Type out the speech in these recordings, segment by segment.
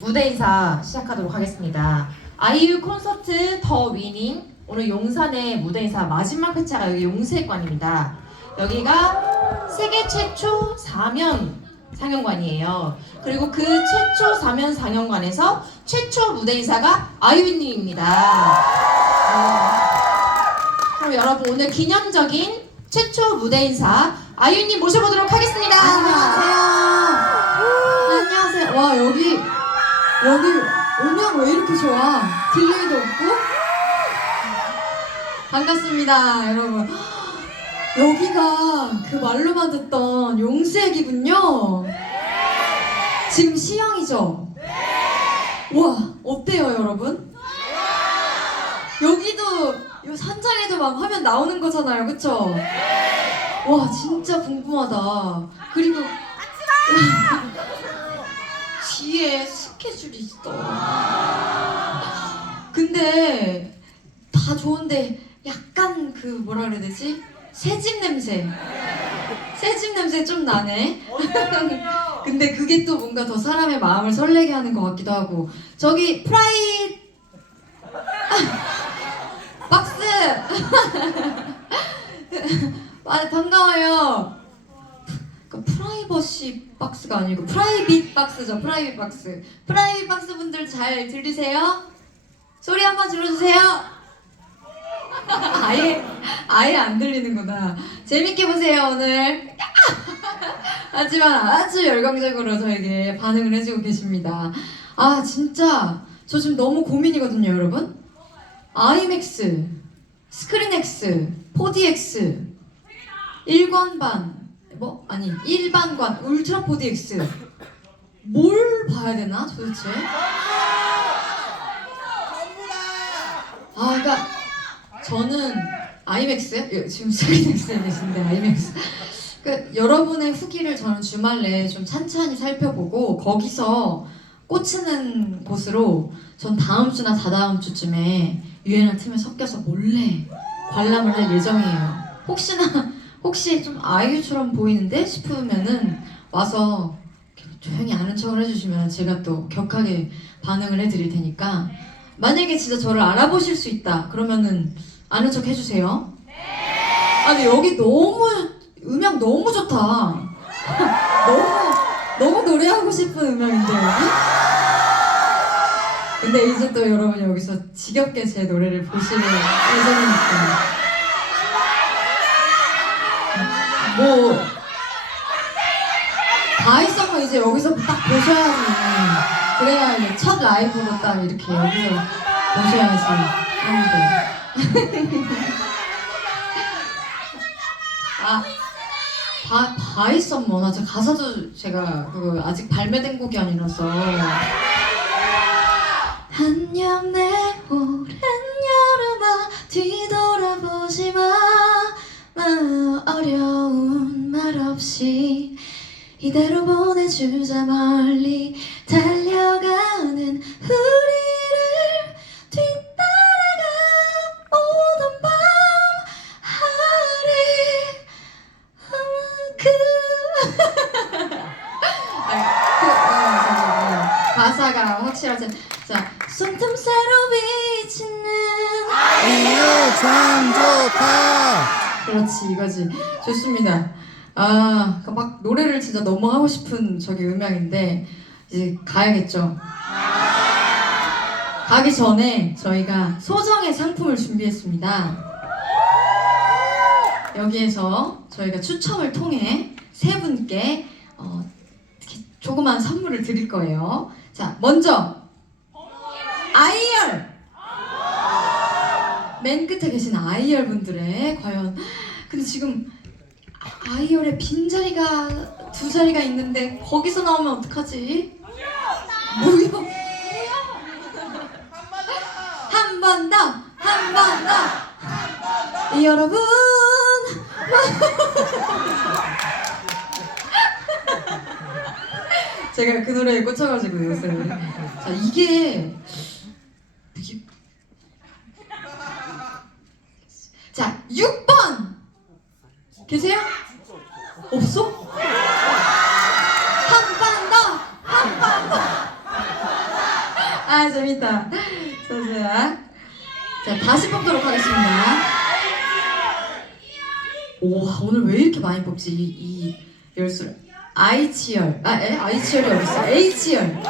무대 인사 시작하도록 하겠습니다. 아이유 콘서트 더 위닝 오늘 용산의 무대 인사 마지막 회차가 여기 용세관입니다. 여기가 세계 최초 4면 상영관이에요. 그리고 그 최초 4면 상영관에서 최초 무대 인사가 아이유님입니다. 어, 그럼 여러분 오늘 기념적인 최초 무대 인사 아이유님 모셔보도록 하겠습니다. 안녕하세요. 안녕하세요. 와 여기 여기 음향 왜 이렇게 좋아? 딜레이도 없고 반갑습니다, 여러분. 여기가 그 말로만 듣던 용색이군요. 지금 시향이죠? 와 어때요, 여러분? 여기도 요 산장에도 막 화면 나오는 거잖아요, 그쵸? 와 진짜 궁금하다. 그리고 뒤에 스케줄이 있어. 근데 다 좋은데 약간 그 뭐라 그래야 되지? 새집 냄새. 새집 냄새 좀 나네. 근데 그게 또 뭔가 더 사람의 마음을 설레게 하는 것 같기도 하고. 저기 프라이 박스. 아, 반가워요. 그 프라이버시 박스가 아니고 프라이빗 박스죠. 프라이빗 박스. 프라이빗 박스 분들 잘 들리세요? 소리 한번 질러주세요. 아예 아예 안 들리는구나. 재밌게 보세요 오늘. 하지만 아주 열광적으로 저에게 반응을 해주고 계십니다. 아 진짜 저 지금 너무 고민이거든요, 여러분. 아이맥스, 스크린X, 4DX, 일관반 뭐 아니 일반관 울트라 4DX 뭘 봐야 되나 도대체? 아 그러니까 저는 아이맥스 예, 지금 스크린X에 계신데 아이맥스 그 여러분의 후기를 저는 주말 내에 좀 찬찬히 살펴보고 거기서 꽂히는 곳으로 전 다음 주나 다다음 주쯤에 유엔을 틈에 섞여서 몰래 관람을 할 예정이에요. 혹시나 혹시 좀 아이유처럼 보이는데 싶으면은 와서 조용히 아는 척을 해주시면 제가 또 격하게 반응을 해드릴 테니까 만약에 진짜 저를 알아보실 수 있다 그러면은 아는 척 해주세요. 아니 여기 너무 음향 너무 좋다. 너무 너무 노래하고 싶은 음향인데 여기. 근데 이제 또 여러분 여기서 지겹게 제 노래를 보실 예정이니까. 뭐, 다 있어서 이제 여기서 딱 보셔야지. 그래야 첫 라이브로 딱 이렇게 여기서 보셔야지 하는데. 아, 바, 바이썸머. 나저 가사도 제가 그거 아직 발매된 곡이 아니라서. 안녕 내 오랜 여름아 뒤돌아보지 마 마, 어려운 말 없이 이대로 보내주자 멀리 달려가는 우리를 뒤따라가 오던 밤 아래 그 아, 그, 어, 가사가 확실하지. 자 손틈 사로 비치는 이유 창조파 그렇지 이거지 좋습니다 아, 그막 노래를 진짜 너무 하고 싶은 저기 음향인데 이제 가야겠죠. 가기 전에 저희가 소정의 상품을 준비했습니다. 여기에서 저희가 추첨을 통해 세 분께 어, 조그만 선물을 드릴 거예요. 자, 먼저 아이열 맨 끝에 계신 아이열 분들의 과연 근데 지금 아이열의 빈자리가 두 자리가 있는데 거기서 나오면 어떡하지? 뭐야? 한번 더! 한 번 더! 여러분! 제가 그 노래에 꽂혀가지고 요새 자 이게 이게 자 6번 계세요? 없어? 한 번 더! 한 번 더! 아 재밌다. 자자. 자 다시 뽑도록 하겠습니다. 오 오늘 왜 이렇게 많이 뽑지 이, 이 열수를? 아이치열 아 에? 아이치열이 어딨어? H열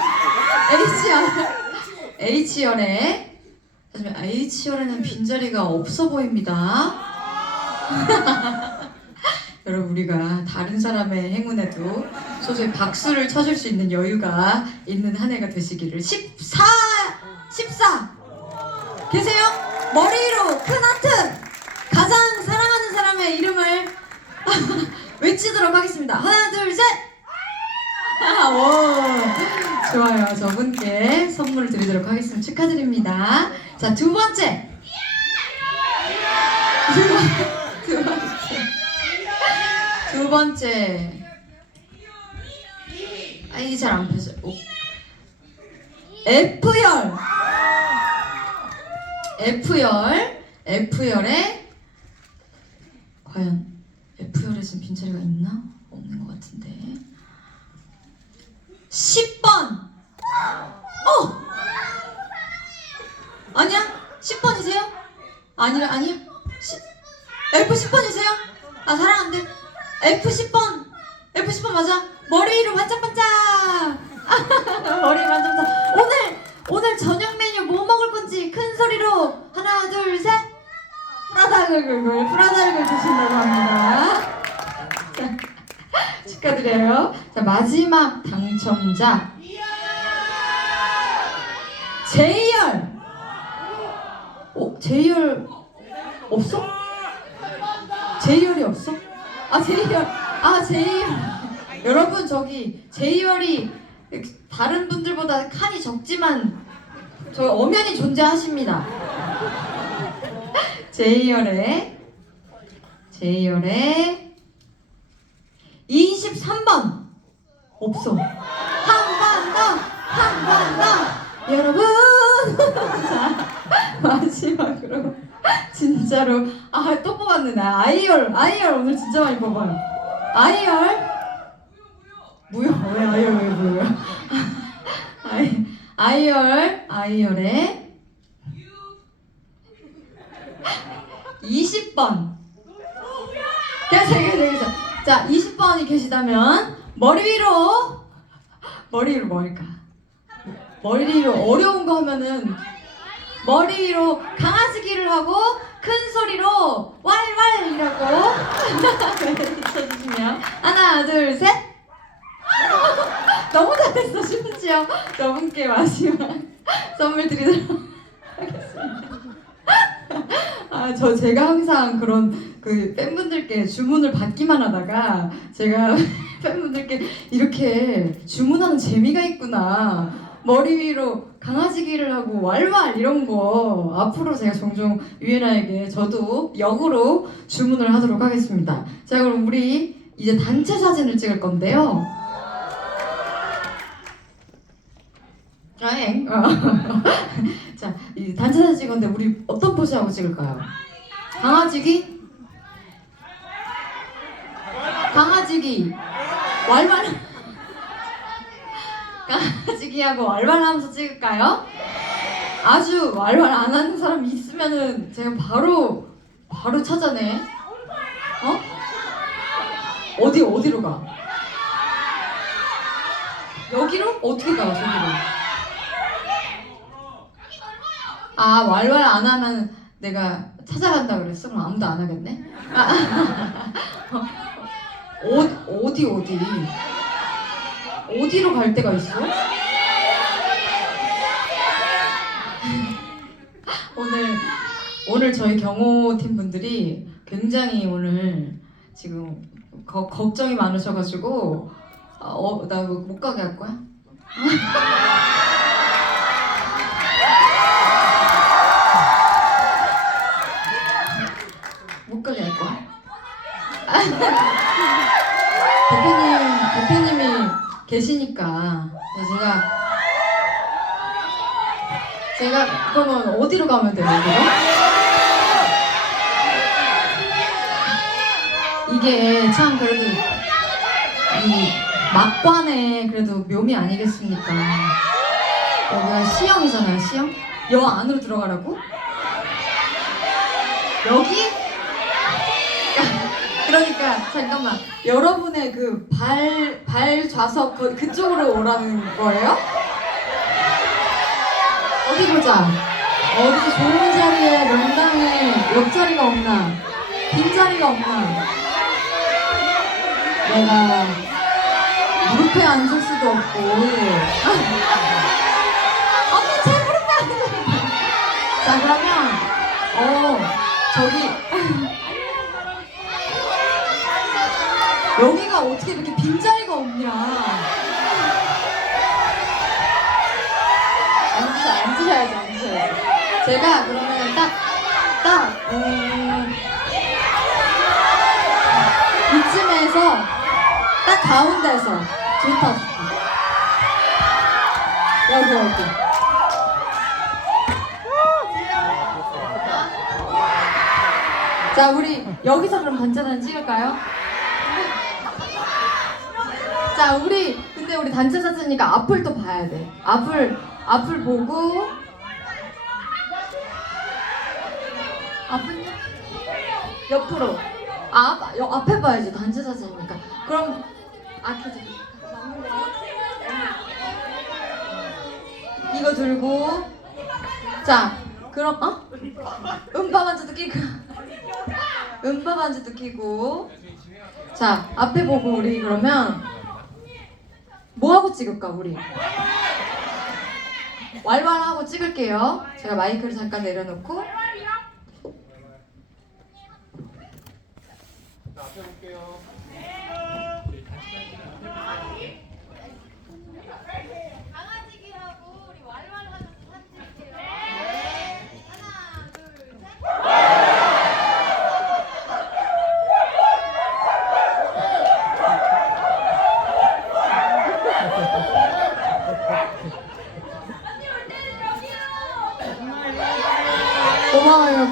H열 H열에 하지만 H열에는 빈자리가 없어 보입니다. 여러분 우리가 다른 사람의 행운에도 소소히 박수를 쳐줄 수 있는 여유가 있는 한 해가 되시기를 14 14 계세요? 머리 위로 큰 하트. 가장 사랑하는 사람의 이름을 외치도록 하겠습니다. 하나 둘 셋. 오, 좋아요. 저분께 선물을 드리도록 하겠습니다. 축하드립니다. 자 두 번째 두 번째 두 번째 아 이게 잘 안 펴져 오. F열 F열 F열에 과연 F열에 지금 빈자리가 있나? 없는 것 같은데 10번 어! 아니야? 10번이세요? 아니라 아니야? F10번이세요? 아 사랑한대 F10번. F10번 맞아. 머리 위로 반짝반짝. 머리 반짝반짝. 오늘 오늘 저녁 메뉴 뭐 먹을 건지 큰 소리로 하나 둘 셋. 프라다글글글 프라다글글 드신다고 합니다. 자, 축하드려요. 자 마지막 당첨자. 제이열. 어? 제이열 없어? 제이열이 없어? 아 제이열. 아 제이열. 여러분 저기 제이열이 다른 분들보다 칸이 적지만 저 엄연히 존재하십니다. 제이열의 제이열의 23번 없어 한 번 더 한 번 더 여러분. 자 마지막으로 진짜로. 아 또 뽑았네. 나 아이열 아이열 오늘 진짜 많이 뽑아요. 아이열 무효 왜 아이열 왜 무효야 아이 아이열 아이열의 20번. 계세요 계세요 계세요 자 20번이 계시다면 머리 위로 머리 위로 뭐 할까? 머리 위로 어려운 거 하면은 머리 위로 강아지기를 하고 큰 소리로 왈왈이라고. 외쳐주시면 하나 둘 셋. 너무 잘했어 심지어. 저분께 마지막. 선물 드리도록 하겠습니다. 아 저 제가 항상 그런 그 팬분들께 주문을 받기만 하다가 제가 팬분들께 이렇게 주문하는 재미가 있구나 머리 위로 강아지기를 하고 왈왈 이런 거 앞으로 제가 종종 유엔아에게 저도 역으로 주문을 하도록 하겠습니다. 자 그럼 우리 이제 단체 사진을 찍을 건데요. 아행. 어. 자, 이 단체 사진 찍었는데 우리 어떤 포즈하고 찍을까요? 강아지기? 강아지기. 왈왈. 강아지기하고 왈왈하면서 찍을까요? 아주 왈왈 안 하는 사람 있으면은 제가 바로 바로 찾아내. 어? 어디 어디로 가? 여기로? 어떻게 가? 저기로? 아 왈왈 안 하면 내가 찾아간다 그랬어? 그럼 아무도 안 하겠네? 아, 어, 어디 어디? 어디로 갈 데가 있어? 오늘 오늘 저희 경호팀 분들이 굉장히 오늘 지금 거- 걱정이 많으셔가지고 어, 나 못 가게 할 거야? 못 가게 할 거야? 대표님 계시니까 제가 제가 그러면 어디로 가면 어디로? 이게 참 그래도 이 막관의 그래도 묘미 아니겠습니까? 여기가 C형이잖아요, C형. 여 안으로 들어가라고? 여기? 그러니까 잠깐만 여러분의 그 발 발 좌석 그, 그쪽으로 오라는 거예요? 어디 보자. 어디 좋은 자리에 명당에 옆자리가 없나? 빈 자리가 없나? 내가 무릎에 앉을 수도 없고. 언니 제 무릎에 앉아. 자 그러면 어 저기 여기가 어떻게 이렇게 빈 자리가 없냐? 앉으셔, 앉으셔야지, 앉으셔야지. 제가 그러면 딱, 딱, 음, 이쯤에서, 딱 가운데서, 좋다, 좋다. 여기, 여기. 자, 우리 여기서 그럼 단체사진 찍을까요? 자, 우리 근데 우리 단체 사진이니까 앞을 또 봐야 돼. 앞을 앞을 보고 앞은요? 옆으로. 아, 앞, 여, 앞에 봐야지 단체 사진이니까. 그럼 거야? 이거 들고 자, 그럼 어? 음파 반지도 끼고 음파 반지도 끼고 자, 앞에 보고 우리 그러면 뭐 하고 찍을까 우리? 왈왈하고 찍을게요. 제가 마이크를 잠깐 내려놓고.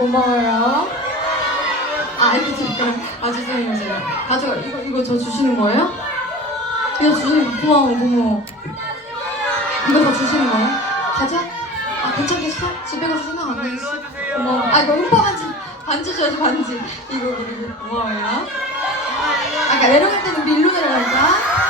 고마워요. 아, 이거 잠깐. 아, 죄송해요, 제가. 가져가. 이거, 이거 저 주시는 거예요? 이거 주시는 고마워, 고마워. 이거 다 주시는 거예요? 가자. 아, 괜찮겠어? 집에 가서 생각 안 나겠어? 고마워. 아, 이거 음파 반지. 반지 줘야지, 반지. 이거, 이거, 고마워요. 아까 내려갈 때는 일로 내려갈까?